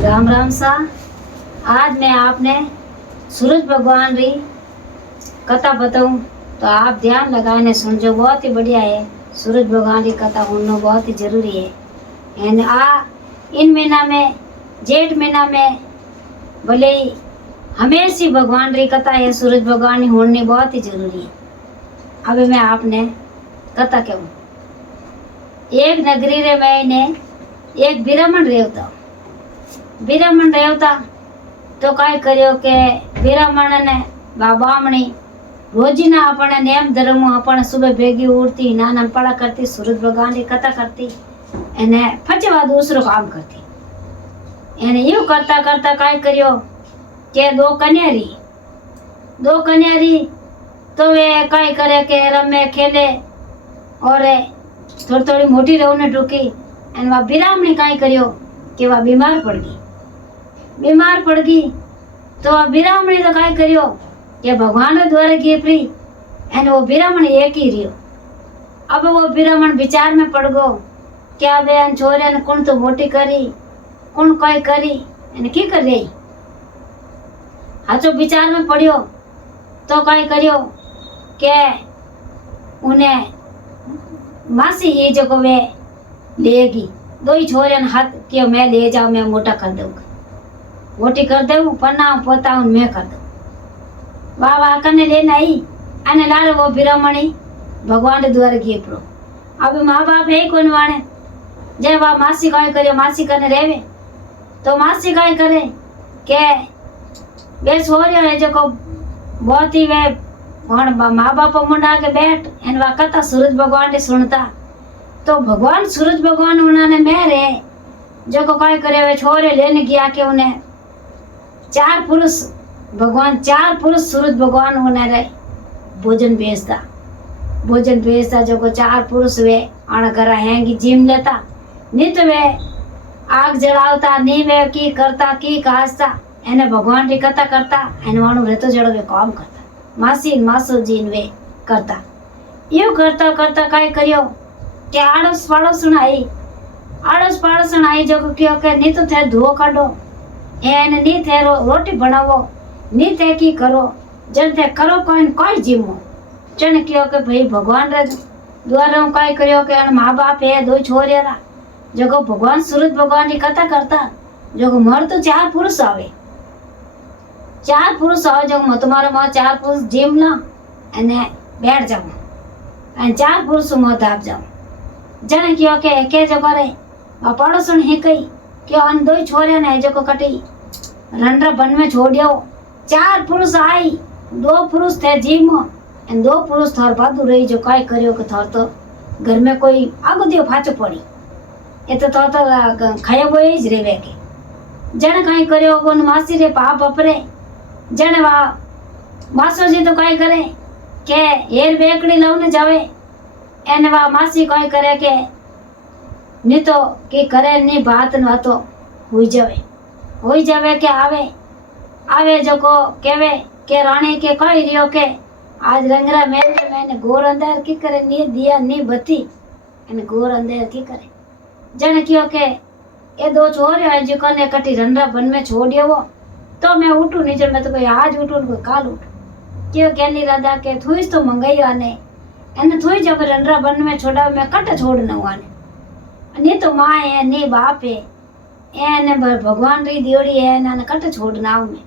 राम राम सा। आज मैं आपने सूरज भगवान री कथा बताऊं तो आप ध्यान लगाने सुनजो। बहुत ही बढ़िया है। सूरज भगवान की कथा सुनना बहुत ही जरूरी है। एंड इन महीना में जेठ महीना में भले ही हमेशा भगवान री कथा है, सूरज भगवान की होनी बहुत ही जरूरी है। अभी मैं आपने कथा कहूँ। एक नगरी रे मैंने एक ब्राह्मण रेवता तो काय कर्यो के ब्राह्मण ने बामणी रोजीना अपने नियम धर्म अपने सुबह भेगी उठती, नाना पड़ा करती, सूरज भगवान की कथा करती, एने फचवा दूसरो काम करती। एने यूं करता करता काय कर्यो के दो कन्यारी तो वे काय करे के रमे खेले और थोड़ी थोड़ी मोटी रहने टूकी। एन वा ब्राह्मणी काय कर्यो के वा बीमार पड़ गई तो ब्राह्मणी तो काय करियो कि भगवान द्वारा की फ्री एन वो ब्राह्मण एक ही रियो। अब वो ब्राह्मण विचार में पड़ गो क्या बहन छोरे ने कौन तो मोटी करी कौन कोई करी एन की कर रही। हाचो विचार में पड़ियो तो काय करियो के उन्हें मासी ये जो वे लेगी दो ही छोरे ने हाथ कियो मैं ले जाओ, मैं मोटा कर दूंगा, मोटी कर दे पन्ना पोता मैं कर दू। वाह वाह कने लेने आई अने लाल वो ब्राह्मणी भगवान द्वार गए प्रो। अब माँ बाप है कौन वाणे जय वाह मासी काय करे मासी कने रेवे तो मासी काय करे के वे छोरियो है जो को बहुत ही वे माँ बाप मुंडा के बैठ एन वा कथा सूरज भगवान ने सुनता तो भगवान सूरज भगवान उन्होंने मेरे जो को काय करे वे छोरे लेने गया के उन्हें चार पुरुष सूरज भगवान होने रहे भोजन भेजता जो को चार पुरुष वे आना करा हैंगी जिम लेता नहीं तो वे आग जलावता नहीं वे की करता की काजता एने भगवान की कथा करता एने वाणु रहतो जड़ो वे काम करता मासी मासो जीन वे करता। यूं करता करता काय करियो के आड़ोस पाड़ोसन आई जो को क्यों के नहीं तो थे धुओ काढो एन नी थे रोटी बनावो नी थे की करो जन थे करो कोई जीमो चन क्यों के भाई भगवान रे द्वारा काय करियो के माँ बाप है दो छोरिया जो को भगवान सूरज भगवान की कथा करता जो को मर तो चार पुरुष आवे जो मैं तुम्हारा माँ चार पुरुष जिम ला एने बैठ जाओ एन चार पुरुष मत आप जाओ जन क्यों के जो करे पड़ोसन ही कही क्यों अन दो छोरिया ने जो को कटी रंड्रा बन में छोड़ियो। चार पुरुष आई दो पुरुष थे जिम एन दो पुरुष थोर बादू रही जो काय करियो के थोर तो घर में कोई आगो दियो फाचो पड़ी ये तो खाया बोए ज रेवे के जन काय करियो कोन मासी रे पाप अपरे जन वा मासो जी तो काय करे के हेर बेकड़ी लवने जावे एन वा मासी काय करे के नहीं तो कि करे नहीं बात न तो हुई जावे के आवे जो को केवे के रानी के कही रियो के आज रंगरा मैंने गोर अंदर की करे नी दिया नी बत्ती एने गोर अंदर की करे जन क्यों के ये दो छोरे है जो कने कटी रंडरा बन में छोड़ियो वो तो मैं उठू नहीं जब मैं तो कोई आज उठू कोई काल उठू क्यों कहली राजा के थुई तो मंगाई आने एने थुई जब रंडरा बन में छोड़ा मैं कट छोड़ना आने नहीं तो माँ है नहीं बाप है एने भगवान री दियोड़ी है ना कट छोड़ना में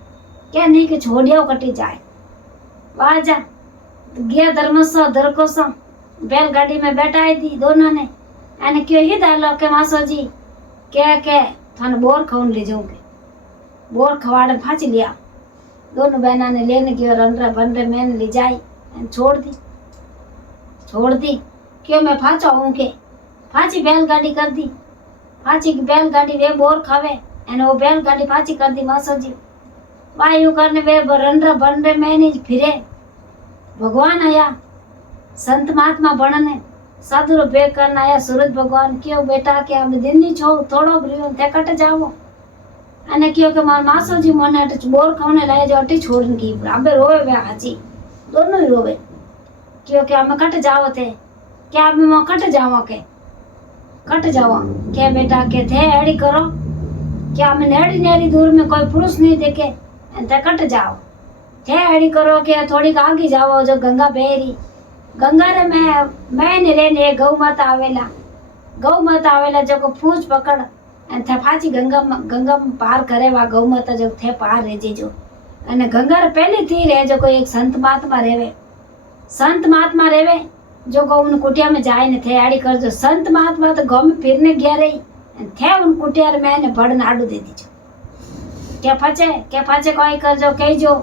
क्या नहीं कि छोड़िया कटी जाए वाजा तो गया धर्मस्व धरकोसो बैलगाड़ी में बैठा आई थी दोनों ने एने क्यों ही डालो के मासो जी के थाने बोर खाऊन ले जाऊंगे बोर खवाड़े फाँच लिया दोनों बहना ने लेने गयो रंडरा बन रे मैंने ले जाई छोड़ दी क्यों मैं फाँचा हूँ के फाँची बैलगाड़ी कर दी फाँची की बैलगाड़ी वे बोर खावे एने वो बैलगाड़ी फाँची कर दी मासो जी वायु करने वे रंडरा बन रे मैंने फिरे भगवान आया संत महात्मा बनने साधु रो बेग करना आया सूरज भगवान क्यों बेटा के अब दिन नहीं छो थोड़ो ब्रियो थे कट जाओ अने क्यों के मार मासो जी मने बोर खाने लाए जो अटी छोड़न की अबे रोवे वे हाची दोनों ही रोवे क्यों के हम कट जाओ थे क्या अब मैं कट जाओ के कट जाओ क्या बेटा के थे एड़ी करो कि हमें नेड़ी नेड़ी दूर में कोई पुरुष नहीं देखे ते कट जाओ थे अड़ी करो कि थोड़ी आगे जाओ जो गंगा बहेरी गंगा रे मैं रे गौ माता आवेला जो को पूछ पकड़ थे फाची गंगा पार करे वा गौ माता जो थे पार रह जो अने गंगा रे पहली तीर है जो कोई एक संत महात्मा रेवे जो को उन कुटिया में जाए ने थे आड़ी कर जो संत महात्मा तो गांव में फिरने गया रही थे उन कुटिया रे मैंने बड़ नाडू दे दी जो के फाचे कोई कर जो कह जो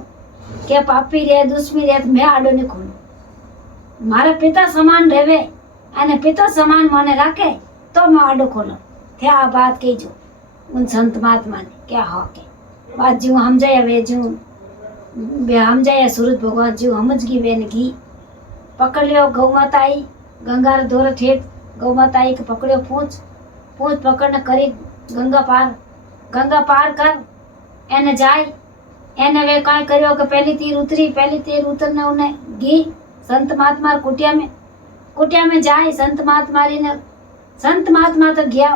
के पापी रे दुश्मी रे मैं आडो नहीं खोलू मारा पिता समान रेवे अने पिता समान मने राखे तो मैं आडो खोलो थे आ बात कही जो उन संत महात्मा ने क्या हो के बात जीव हम जाए वे जीव हम जाए सूरज भगवान जीव हमज की वे घी पकड़ लियो गौ माता आई गंगा रे दौरे ठेठ गौ माता आई के पकड़ियो पूछ पकड़ने करी गंगा पार कर एने जाए एने वे काय करियो के पहली तीर उतरने उन्हें घी संत महात्मा कुटिया में जाए संत महात्मा तो गया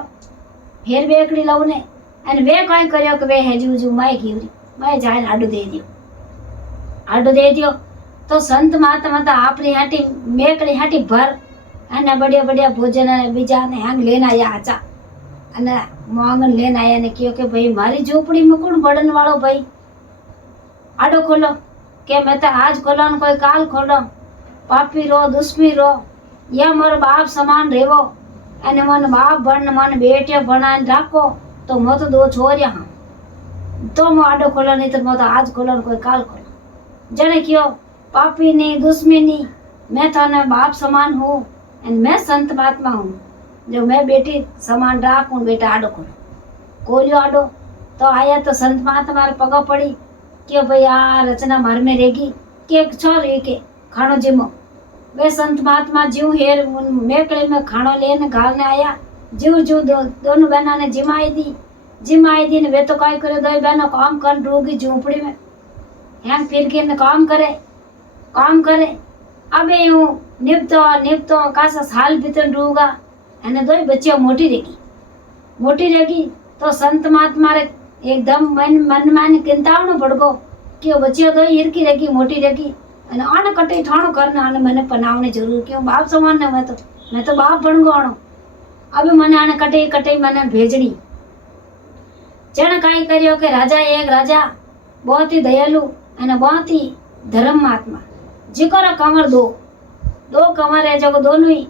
फिर बेकड़ी लवने एने वे काय करियो के वे हेजू माय घीवरी माय जाए आडू दे दियो तो संत महात्मा तो आपरी हाटी मेकड़ी हाटी भर अने बढ़िया भोजन ने बीजा ने हांग लेना आया आचा अने मांगन लेना आया ने कहो के भाई मारी झोपड़ी में कौन बड़न वालो भाई आडो खोलो के मैं तो आज खोलो न कोई काल खोलो पापी रो दुश्मी रो या मोर बाप समान रेवो अने मन बाप बन मन बेटे बनाने राखो तो मैं तो दो छोरिया हाँ तो मैं आडो खोलो नहीं तो मैं तो आज खोलो न कोई काल खोलो जने क्यों पापी नहीं दुश्मी नहीं मैं थाने बाप समान हूँ और मैं संत महात्मा हूँ जो मैं बेटी समान राखूं बेटा आडो खोलियो आडो तो आया तो संत महात्मा पगा पड़ी कि भाई आ रचना मार में रहेगी कि छोर के खानो जिमो वे संत महात्मा जीव हेर मेकड़े में खानो लेने घालने आया जीव दोनों बहना ने जिमाई दी ने वे तो काय करे दो बहनों काम कर डूगी झोपड़ी में हैंग फिर के काम करे अबे यूं निपतो कासा साल भीतर डूगा अने दो बच्चियां मोटी रहेगी तो संत महात्मा रे एकदम मन माने चिंतावनो पड़गो कि बच्चियां दो हिरकी रहेगी मोटी रहेगी अने आने कटे ठाणो करने आने मने पनावने जरूर क्यों बाप समान ने मैं तो बाप बन गो आनो अबे मने आने कटे मने भेजनी जने काई करियो के राजा बहुत ही दयालु अने बहुत ही धर्म महात्मा जिकोरा कमर दो कमर है जो दोनों ही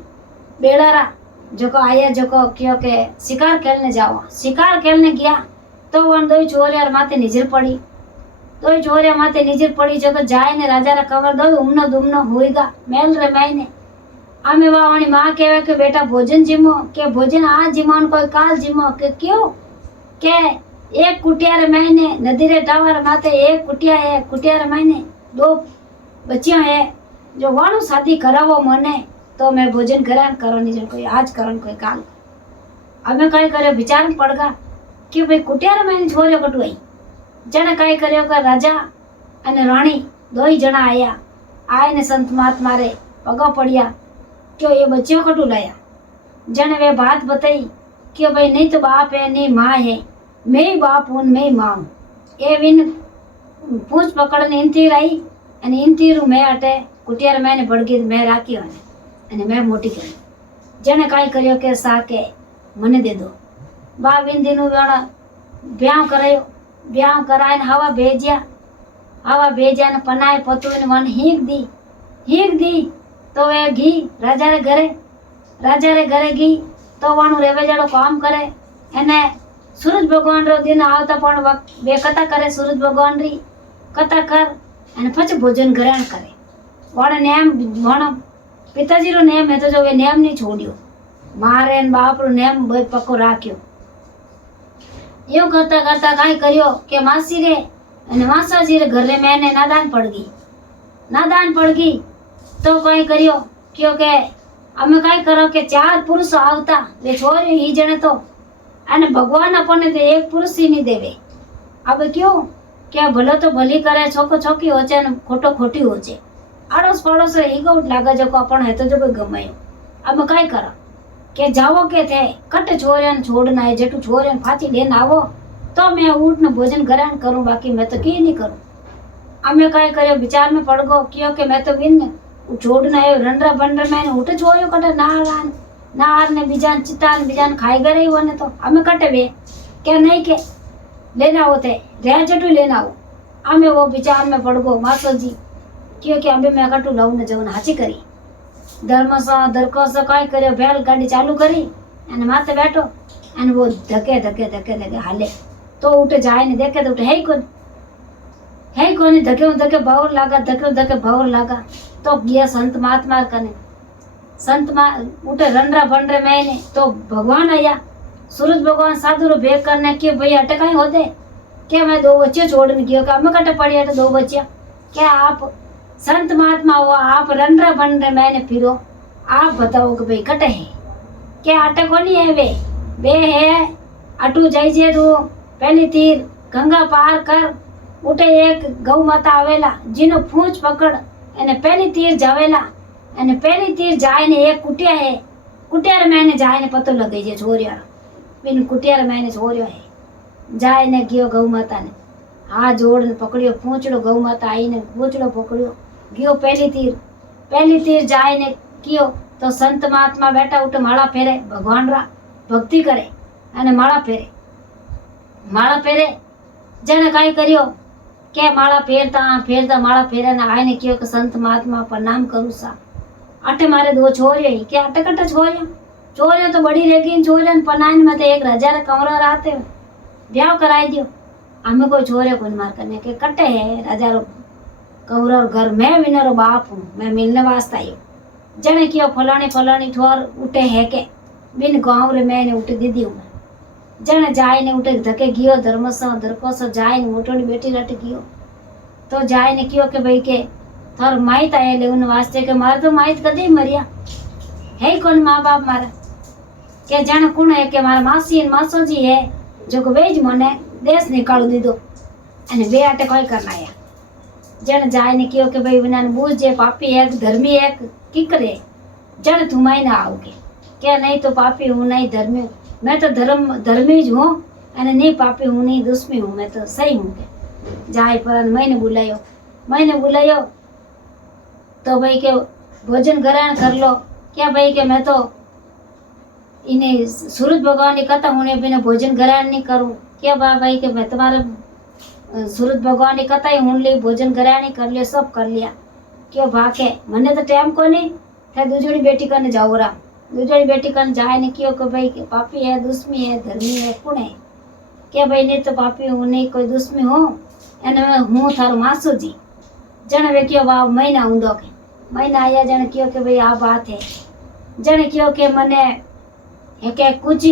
बेड़ारा जो आया जो क्यों के शिकार खेलने गया तो वन दो चोरिया माथे निजर पड़ी जो जाए ने राजा रा कमर दो उमनो दुमनो होएगा मेल रे मैंने आमे वावणी माँ कहवे के बेटा भोजन जिमो के भोजन आज जिमोन कोई काल जिमो के क्यों के एक कुटिया रे मैंने नदी रे टावर माथे एक कुटिया रे मैंने दो बच्चियां है जो वाणु शादी करावो मने तो मैं भोजन करो नहीं जो कोई आज करो कोई काल हमें कई करे विचार में पड़गा कि भाई कुटिया रे मैंने छोरियो कटुई जने कई करियो का राजा अने रानी दो ही जना आए ने संत महात्मा रे पगा पड़िया क्यों ये बच्चियों कटू लाया जने वे बात बताई कि भाई नहीं तो बाप है नहीं माँ है मैं ही बाप हूँ मैं ही माँ हूँ ये विन पूछ पकड़ने इंती रही अने इंती रू मैं अटे कुटिया रे मैंने बढ़ गई मैं राखी अने मैं मोटी करी जने काई करियो के साके मने दे दो बा विंदी नु ब्याह करायने हवा भेजिया ने पनाए पतु ने मन हीक दी तो वे घी राजा रे घरे घी तो वाणु रेवे जड़ो काम करे एने सूरज भगवान रो दिन आवता पण वक्त वे कथा करे सूरज भगवान री कथा कर अने પછી भोजन ग्रहण करे वाणे नेम वाणो पिताजी रो नेम है तो जो वे नेम नहीं छोड़ियो मारे न बाप रो नेम बे पक्को राख्यो यो करता करता काई करियो के मासी रे अने मासाजी रे घर रे मैंने नादान पड़ गई तो काई करियो क्योंकि અમે કાઈ કરો કે ચાર પુરુષો આવતા લે છોરી હી જણે તો અને ભગવાન આપણને તો એક પુરુષ ही नहीं देवे अब क्यों क्या भलो तो भली करे छोको छोकी होचे ने खोटो खोटी होचे आड़ोस पड़ोस ही गौट लागे जो अपन है तो जो कोई गमायो अब काई करो के जावो के थे कट छोरियन छोड़ना है जेटू छोरियन फाची लेन आवो तो मैं उठ ने भोजन ग्रहण करूं, बाकी मैं तो की नहीं करूं। અમે કઈ કર્યો વિચાર में पड़ गो क्यों के मैं तो विन छोड़ना है रंडरा बंडर मैंने उठे छोयो कटे नार ने बीजान चितान बीजान खाई गए वने तो हमें कटे वे क्या नहीं के लेना होते रह जटू लेना हो। हमें वो विचार में पड़ गो मासो जी क्योंकि अबे मैं कटू लऊ ने जवन हाची करी धर्मसा दरकोस कई कर्यो बैल गाड़ी चालू करी अने माथे बैठो अने वो धके धके धके धके हाले तो उठे जाए ने देखे तो उठे है कोनी धके भावर लागा धके भावर लागा तो गया संत महात्मा कने संत उठे रंडरा बंडरे मैंने तो भगवान आया सूरज भगवान साधु रो भेद करने के भाई अटकाई होते क्या मैं 2 बच्चे छोड़ने गयो का मैं कटे पड़ी अटे 2 बच्चिया क्या आप संत महात्मा हो आप रंडरा बंडरे मैंने फिरो आप बताओ कि भाई कटे है क्या अटे कोनी है वे है अटू जाइए तो पहली तीर गंगा पार कर उठे एक गौ माता आवेला जीनो फूंच पकड़ एने पहली तीर जावेला एने पहली तीर जाए ने एक कुटिया है कुटिया मैंने जाए ने पतो लगे जे छोरिया बिन कुटिया मैंने छोरियो है जाए ने गयो गौ माता ने हाथ जोड़ ने पकड़ियो फूंचड़ो गौ माता आई ने फूंचड़ो पकड़ियो गयो पहली तीर जाए ने कियो तो संत महात्मा बैठा उठे माला फेरे भगवान रा भक्ति करे अने माला फेरे जने काई करियो के माला फेरता माला फेरे ने आए ने कियो के संत महात्मा प्रणाम करूं सा अटे मारे 2 छोरियो ही के अटे कटे छोरियो तो बड़ी रेगी छोरियो ने पनाइन में तो 1000 कमरा राते ब्याह कराई दियो हमें कोई छोरियो कोई मार करने के कटे है 1000 कमरा घर मैं विनरो बाप हूं मैं मिलने वास्ते आयो जने कियो फलानी ठोर उठे है के बिन गांव रे मैंने उठे दीदी हूं जने जाए ने उठे धके गियो धर्मसा धरकोसो जाए ने मोटोड़ी बेटी रट गियो तो जाए ने कियो के भाई के थार माइत आए ले उन वास्ते के मार तो माइत कदे मरिया है कौन माँ बाप मारा के जाने कौन है के मारा मासी मासो जी है जो को वेज मने देश निकाल दीदो अने बे आटे कोई करना है जने जाए ने कियो के भाई बिना बूझ जे पापी एक धर्मी एक की करे जने तुमाई ना आओगे क्या नहीं तो पापी हूं नहीं धर्मी मैं तो धर्मी ज हूँ अने नहीं पापी हूँ नहीं दुश्मी हूँ मैं तो सही हूँ के जाए पर मैंने बुलायो तो भाई के भोजन ग्रहण कर लो क्या भाई के मैं तो इन्हें सूरज भगवान की कथा होने बिना भोजन ग्रहण नहीं करूँ क्या भाई के मैं तुम्हारा सूरज भगवान की कथा ही होने ली भोजन ग्रहण ही कर लिया सब कर लिया क्यों भाके मने तो टाइम को नहीं है दूसरी बेटी करने जाओ रहा दूसरी बेटी कन जाए ने कियो कि भाई पापी है दुश्मी है धर्मी है कौन है क्या भाई नहीं तो पापी हूँ नहीं कोई दुश्मी हो एने हूँ थारो मासो जी जने वे कियो वाह महीना ऊंधो के महीना आया जने कियो कि भाई आ बात है जने कियो के मने एक कुछ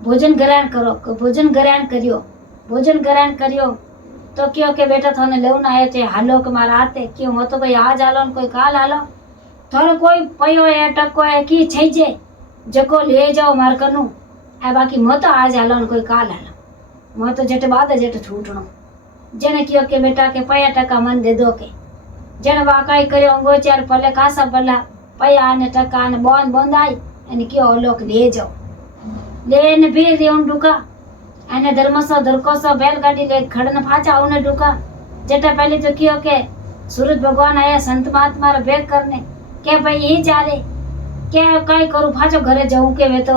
भोजन ग्रहण करो भोजन ग्रहण करियो तो क्यों के बेटा थाने लेवन आयो थे हालो के मारा आते क्यों मो तो कोई आज हालो न कोई काल हालो थारो कोई पयो है टको है की छै जे जको ले जाओ मार कनु ए बाकी मो तो आज हालो न कोई काल हालो मो तो जटे बाद जटे छूटणो जने कियो के बेटा के पया टका मन दे दो के जने वाकाई कर्यो अंगो चार पले कासा पला पया ने टका ने बोंदाई एने कियो ओलोक ले जाओ लेने फिर देउन डुका एने धर्मसा धरकोसा बैलगाड़ी ले खड़न फाचा ओने डुका जटा पहले तो कियो के सूरज भगवान आया संत महात्मा रे भेंट करने के भाई ये चाले क्या कई करूं फाचो घरे जाऊं के वे तो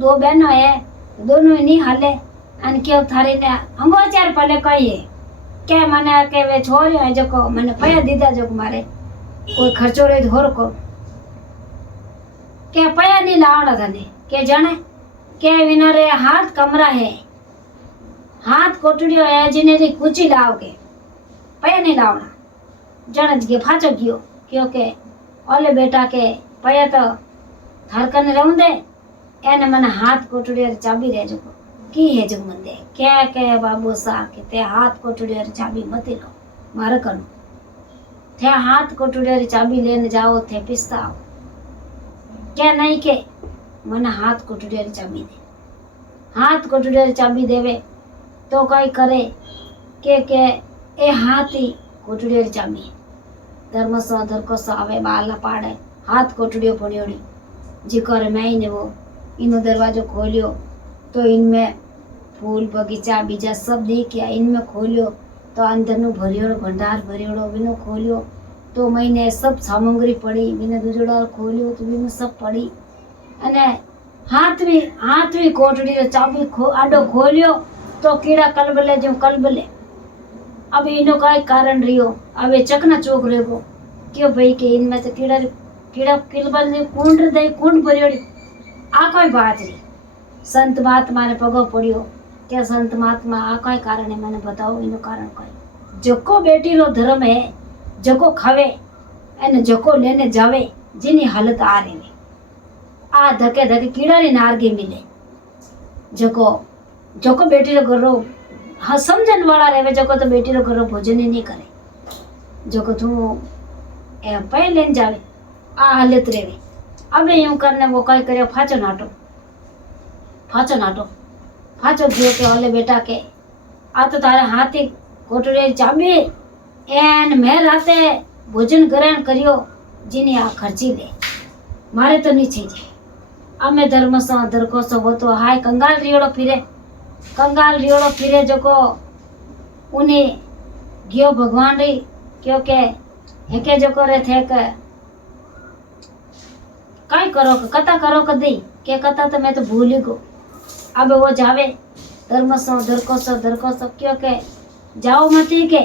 2 बहनों है दोनों नहीं हाले अन क्यों थारी ने अंगो चार पले कई है क्या मने के वे छोरियो है जो को मने पया दीदा जो मारे कोई खर्चो रे धोर को क्या पया नहीं लावड़ा धने के जाने क्या विना रे हाथ कमरा है हाथ कोटड़ियो है जिने री कुची लाव के पया नहीं लावड़ा जने के फाचो गयो क्योंकि ओले बेटा के पया तो थारकन रहूं दे एने मने हाथ कोटड़ियो री चाबी रे जो की है जो मंदे क्या के बाबू सा के ते हाथ कोटड़ियो री चाबी मत लो मार कनु थे हाथ कोटड़ियो री चाबी लेने जाओ थे पिस्ताओ क्या नहीं के मने हाथ कोटड़ियो री चाबी दे हाथ कोटड़ियो री चाबी देवे तो कई करे के ए हाथी कोटड़ियो री चाबी धर्मसा धरकोसा आवे बाला पाड़े हाथ कोटड़ियो पड़ियोड़ी जी करे मैं ही ने वो इनो दरवाजो खोलियो तो इनमें फूल बगीचा बीजा सब देख्या। इनमें खोलियो तो अंदर भरियोड़ो भंडार भरियोड़ो बिनो खोलियो तो महीने सब सामग्री पड़ी। बिने दूजोड़ा खोलियो तो बिने सब पड़ी। अने हाथवी कोटड़ी रो चाबी आडो खोलियो तो कीड़ा कलबले जो कलबले। अब इनो काई कारण रियो। अब ये चकना चौक रेगो क्यों भाई के इनमें से कीड़ा किलबल ने कुंड दे कुंड भरियोड़ी। आ कोई बात रही। संत महात्मा ने पगो पड़ियो के संत महात्मा आ कोई कारण है मैंने बताओ। इनो कारण कोई जको बेटी रो धर्म है जको खावे एने जको लेने जावे जिनी हालत आ रही आ धके धके कीड़ा री नारगे मिले। जको बेटी रो घर हाँ समझन वाला रहे जको तो बेटी रो घर भोजन ही नहीं करे। जको तू पे लेन जावे आ हालत रेवे। अब यूं करने वो कई करे फाचो नाटो फाचो गयो के ओले बेटा के आ तो तारे हाथी कोटरे चाबी एन मैं राते भोजन ग्रहण करियो जिनी आ खर्ची ले मारे तो नहीं छे जाए। अमे धर्म सो धरको सो वो तो हाय कंगाल रियोड़ो फिरे जको उन्हें गयो भगवान री क्योंकि हेके जको रे थे के काई करो कथा करो कदी के कथा तो मैं तो भूल ही गो। अब वो जावे धर्म सो धरको सो क्योंकि जाओ मती के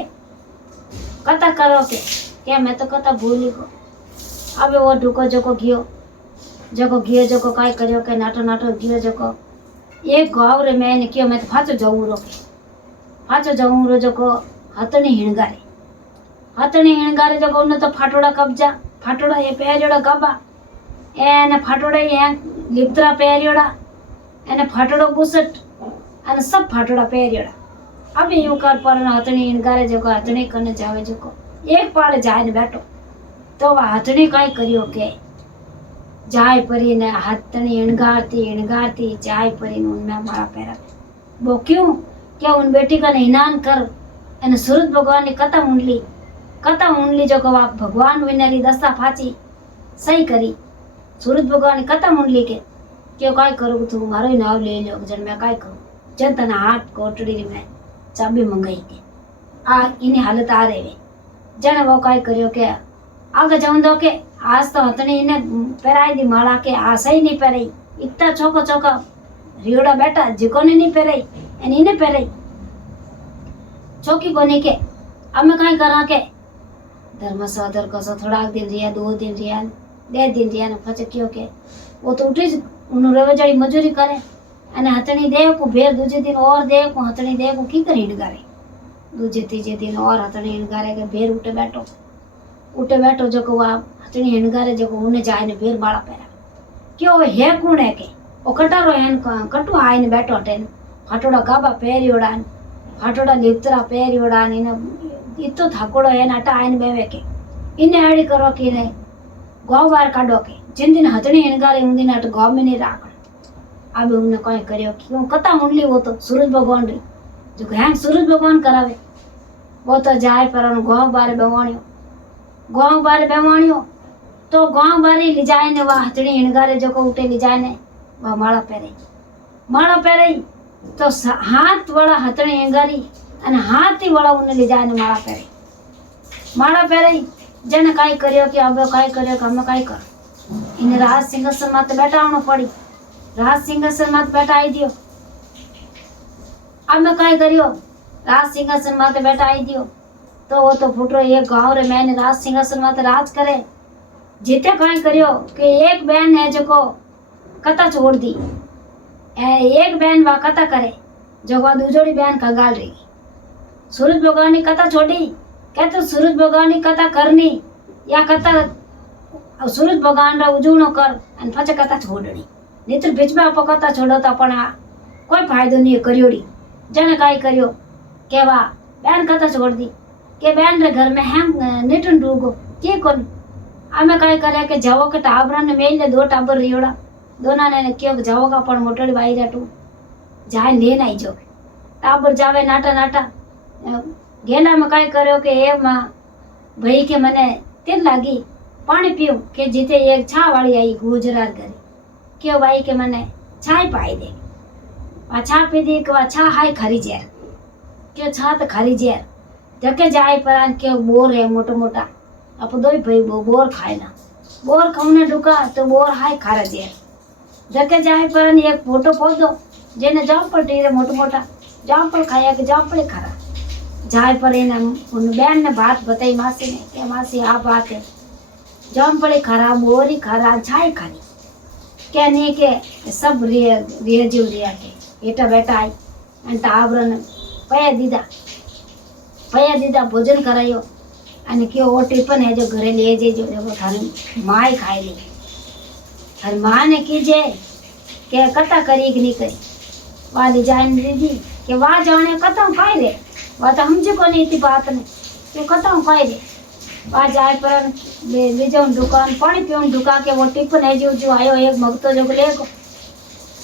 कथा करो के मैं तो कथा भूल ही गो। अब वो ढुको जको गियो जको काई करियो के नाटो गियो जको एक गाँव रे मैंने क्यों मैं तो फाचो जाऊं रो जको हथनी हिणगारे जको उन्हें तो फाटोड़ा ये पैरियोड़ा गबा एने फाटोड़ा ये लिपतरा पैरियोड़ा एने फाटोड़ो बुसट एने सब फाटोड़ा पैरियोड़ा। अब यूं कर पर हथनी हिणगारे जको हथनी कने जावे जको एक पाड़े जाए ने बैठो तो वह हथनी काई करियो के जाय परी ने हथनी हिणगारती जाय परी ने उनमें मारा पैरा वो क्यों क्या उन बेटी का हिनान कर एने सूरज भगवान ने कथा मुंडली जो को आप भगवान विनरी दस्ता फाची सही करी। सूरज भगवान ने कथा मुंडली के क्यों काय करूँ तू मारो ही नाव ले लो जन मैं काय करूँ जन तना हाथ कोटड़ी में चाबी मंगाई के आ इन्हें हालत आ रहे जन वो काय करियो के आगे जाऊं दो के आज तो हथनी इन्हें पहराई दी माला के आ सही नहीं पहराई इतना चौका रियोड़ा बैठा जिको ने नहीं पहराई एन इन्हें पहराई चौकी बने के अब मैं कहीं करा के धर्म सदर को थोड़ा दिन रिया 2 दिन रिया 2 दिन रिया ने फच क्यों के वो तो उठी उन्होंने रवजाड़ी मजूरी करे अने हथनी दे को भेर दूजे दिन और दे को हथनी दे को की कर हिणगारे दूजे तीजे दिन और हथनी हिणगारे के भेर उठे बैठो जो को हथनी हिणगारे जो को उन्हें जाए ने भेर बाड़ा पैरा क्यों है कौन है के ओ कटारो एन कटु आए ने बैठो हटे फाटोड़ा गाबा पैरियोड़ा फाटोड़ा लिपतरा पैरियोड़ा ने इतो थाकोड़ो है नाटा आइन बेवे के इने आड़ी करो कि ने गाँव बाहर काढो के जिन दिन हथनी हिणगारे उन दिन अट गाँव में नहीं राख। अब उन्हें कहीं करियो क्यों कथा मुंडली वो तो सूरज भगवान री जो हैंग सूरज भगवान करावे वो तो जाए पर गाँव बारे बेवाणियो तो गाँव बारे ले जाए ने वह हथनी हिणगारे जो को उठे ले जाए ने वह माला पहराई तो हाथ वाला हथनी हिणगारी अने हाथी वाला उन्हें ले जाए ने माला पहराई जने काई करियो कि अब काई करियो कि हम काई कर इन राज सिंहासन माते बैठावनो पड़ी राज सिंहासन माते बैठाई दियो। अब मैं काई करियो राज सिंहासन माते बैठाई दियो तो वो तो फुटरो एक गाँव रे मैंने राज सिंहासन माते राज करे जीते काई करियो कि एक बहन है जो को कथा छोड़ दी एक बहन वा कथा करे जो वह दूसरी बहन कंगाल रही सूरज भगवान की कथा छोड़ी क्या तो सूरज भगवान की कथा करनी या कथा सूरज भगवान रा उजवणो कर अने पछे कथा छोड़नी नहीं तो बीच में आप कथा छोड़ो तो अपन कोई फायदो नहीं करियोड़ी जने काई करियो के वा बहन कथा छोड़ दी के बहन रे घर में है निटन डूगो के कोन आमे काई करे के जावो के टाबरा ने मेल ले 2 टाबर रियोड़ा दोना ने क्यों जावो का पण मोटड़ी बाई राटू जाए लेन आई जो टाबर जावे नाटा गेला में काई करो के ए मां भाई के मने तेल लागी पानी पियो के जीते एक छा वाली आई गुजरात घरे क्यों भाई के मने छाई पाई दे वा छा पीधी के वा छा हाय खरी जेर के छा तो खरी जेर जके जाए पर के बोर है मोटा मोटा आप दोई भाई बोर खाएला बोर खाने डुका तो बोर हाय खारा जेर जके जाए पर एक फोटो पौधो जेने जामफल टीरे मोटा मोटा जामफल खाया के जामफल खरा जाए पर उन बहन ने बात बताई मासी ने कि मासी आ बात है जामफल खरा बोरी खरा छाई खानी क्या नहीं के सब रिया जीव रिया के एटा बेटा आई अंत आवरण पया दीदा भोजन करायो અને કે ઓ ટિફન है जो घरे ले जेजो देखो थारी माई खाई ली थारी माँ ने कीजे के कथा करी कि नहीं करी वाली जान दीदी के वाह जाने कथा खाई रे वह तो समझे को नहीं थी बात ने के कथा खाई रे वह जाए पर ले जाऊँ दुकान पानी पीऊँ दुका के वो टिफन है जो आयो एक मगतो जो ले को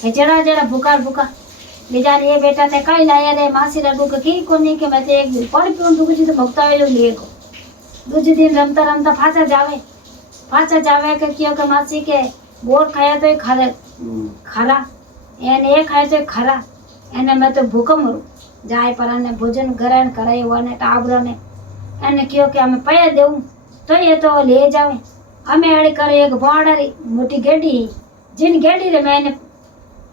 जड़ा जड़ा भूखा भूखा ले जाने ये बेटा ने कहीं लाया रे मासी रडू के की को नहीं के मैं तो एक पानी पीऊँ दुख जी तो भगता है ले को दूजे दिन रमता रमता फाचा जावे के क्यों के मासी के बोर खाया तो खरा एने एक खाए तो खरा एने मैं तो भूखा मरू जाए पर ने भोजन ग्रहण करे वने टाबरो ने एने क्यों के हमें पया देऊं तो ये तो ले जावे हमें अड़ी करे एक बाड़ी मोटी गेडी जिन गेडी रे मैंने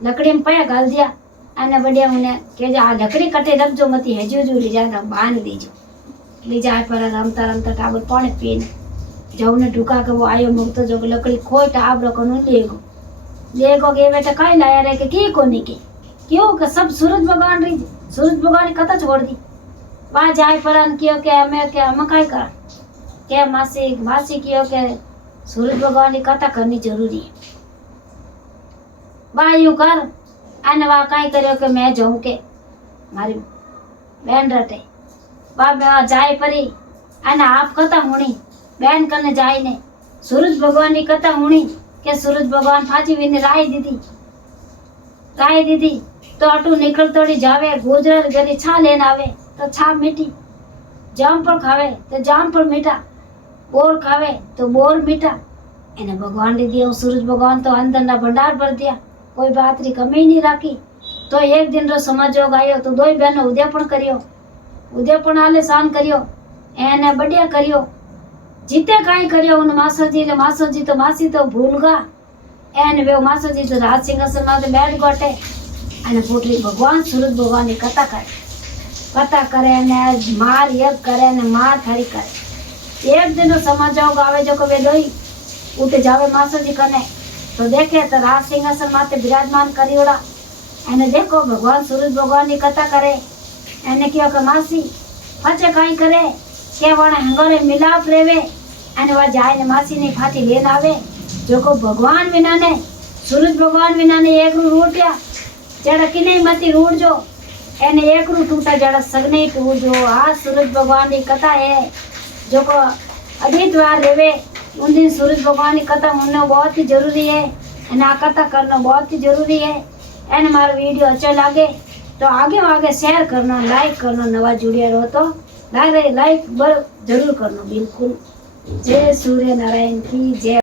लकड़ी में पया गाल दिया एने बढ़िया उन्हें के जा लकड़ी कटे रख जो मती है जो ले जाना बांध दीजो ले जाए पर रमता रमता टाबर पानी पीने जाऊ ने ढुका के वो आयो मुक्त जो लकड़ी खोई टाबर को लेगो के बेटा कहीं लाया रे के की कोनी के क्यों के सब सूरज भगवान ने कथा छोड़ दी वहाँ जाए पर क्यों के हमें कहीं कर के मासी क्यों के सूरज भगवान की कथा करनी जरूरी है वहाँ यूं कर अने वहाँ कहीं करो के मैं जाऊँ के मारी बहन रटे वहाँ जाए परी अने आप कथा हुणी बहन करने जाए ने सूरज भगवान की कथा हुणी के सूरज भगवान फाजी विने राय दीदी तो अटू निकल तोड़ी जावे गुजर गरी छा लेन आवे तो छा मीठी जामफल खावे तो जामफल मीठा बोर खावे तो बोर मीठा एने भगवान ने दिया सूरज भगवान तो अंदर ना भंडार भर दिया कोई बात री कमी नहीं राखी तो एक दिन रो समाजोग आयो तो दो बहनों उद्यापन आले सान करियो एने बढ़िया करियो जीते काई करियो उन मासो जी तो मासी तो भूल गा एन वे मासो जी तो राज सिंहासन में बैठ गोटे अने पुत्री भगवान सूरज भगवान की कथा करे ने मार यज्ञ करे ने मार थारी करे एक दिन समाजोग आवे जो वे दोई उठे जावे मासो जी कने तो देखे तो राज सिंहासन माते विराजमान करियोड़ा एने देखो भगवान सूरज भगवान की कथा करे एने क्यों के मासी फचे कहीं करे के वणे हंगोरे मिलाप रेवे अने वा जाए ने मासी ने फाटी लेन आवे जो को भगवान विना ने सूरज भगवान विना ने एक रू रूटिया जड़ा किने मती रूट जो एने एक रू टूटा जड़ा सगने टूट जो आज सूरज भगवान की कथा है जो को अधितवार रेवे उन दिन सूरज भगवान की कथा होना बहुत ही जरूरी है एने आ कथा करना बहुत ही जरूरी है एने मारो वीडियो अच्छा लगे तो आगे शेयर करना लाइक करना नवा जुड़िया रहो तो लाइक जरूर करना बिल्कुल। जय सूर्य नारायण की जय।